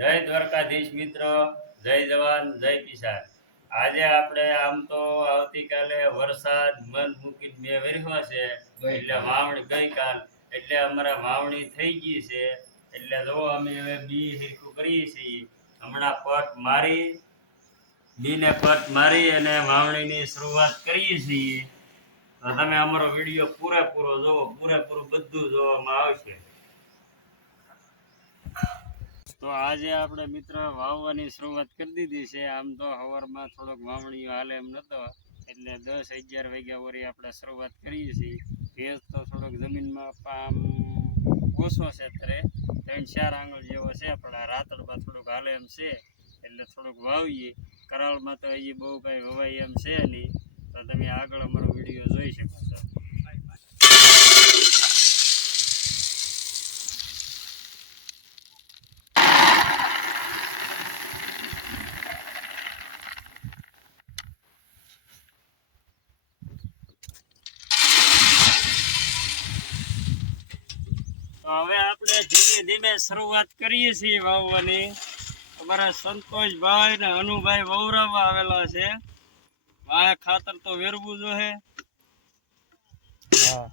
જય દ્વારકાધીશ મિત્રો, જય જવાન જય કિસાન। આજે આપણે આમ તો આવતીકાલે વરસાદ મન મૂકીને મેં વર્યો છે એટલે વાવણી ગઈકાલ એટલે અમારા વાવણી થઈ ગઈ છે। એટલે જો અમે હવે બી હિરખું કરીએ છીએ। હમણાં બીને પટ મારી અને વાવણીની શરૂઆત કરીએ છીએ। તો તમે અમારો વિડીયો પૂરેપૂરો જોવો, પૂરેપૂરું બધું જોવામાં આવશે। તો આજે આપણે મિત્ર વાવવાની શરૂઆત કરી દીધી છે। આમ તો સવારમાં થોડોક વાવણીઓ હાલે એમ નતો એટલે 10-11 વાગ્યા વળી આપણે શરૂઆત કરીએ છીએ। ભેજ તો થોડોક જમીનમાં આમ ઓછો છે, અત્યારે 3-4 આંગળ જેવો છે, પણ આ રાતડમાં થોડુંક હાલે એમ છે એટલે થોડુંક વાવીએ। કરાળમાં તો હજી બહુ કાંઈ વવાય એમ છે નહીં, તો તમે આગળ અમારો વિડીયો જોઈ શકો છો। હવે આપણે ધીમે ધીમે શરૂઆત કરીએ છીએ વાવવાની। અમારા સંતોષભાઈ ને અનુભાઈ વવરાવવા આવેલા છે। આ ખાતર તો વેરવું જોઈએ। હા,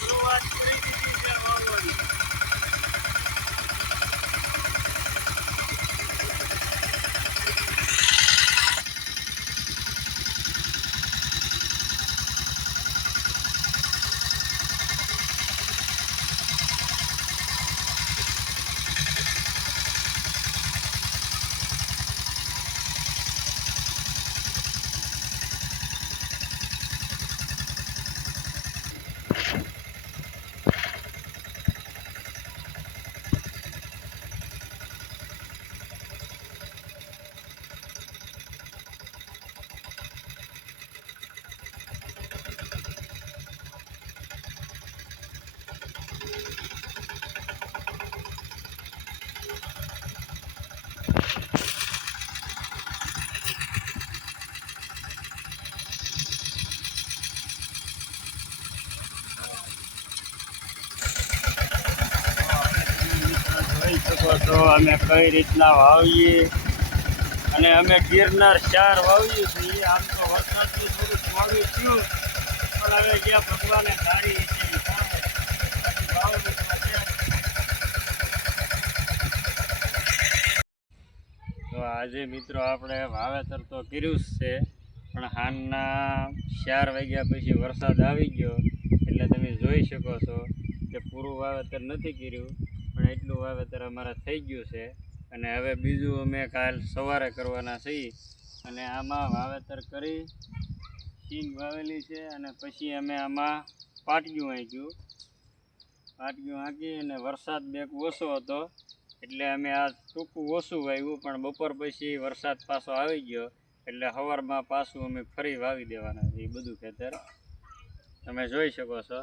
શરૂઆત કરી દીધી છે વાવવાની। શકો છો અમે કઈ રીતના વાવીએ, અને અમે ગિરનાર 4 વાવીએ છીએ। આમ તો વરસાદનું થોડુંક મોડું થયું, પણ હવે જ્યાં ભગવાને ધારી છે તો આજે મિત્રો આપણે વાવેતર તો કર્યું જ છે, પણ હાલના 4 વાગ્યા પછી વરસાદ આવી ગયો એટલે તમે જોઈ શકો છો કે પૂરું વાવેતર નથી કર્યું, પણ એટલું વાવેતર અમારે થઈ ગયું છે। અને હવે બીજું અમે કાલ સવારે કરવાના છીએ। અને આમાં વાવેતર કરી સિંગ વાવેલી છે, અને પછી અમે આમાં પાટિયું હાંકી અને વરસાદ બેક ઓછો હતો એટલે અમે આ ટૂંકું ઓછું વાવ્યું, પણ બપોર પછી વરસાદ પાછો આવી ગયો એટલે સવારમાં પાછું અમે ફરી વાવી દેવાના છે। એ બધું ખેતર તમે જોઈ શકો છો।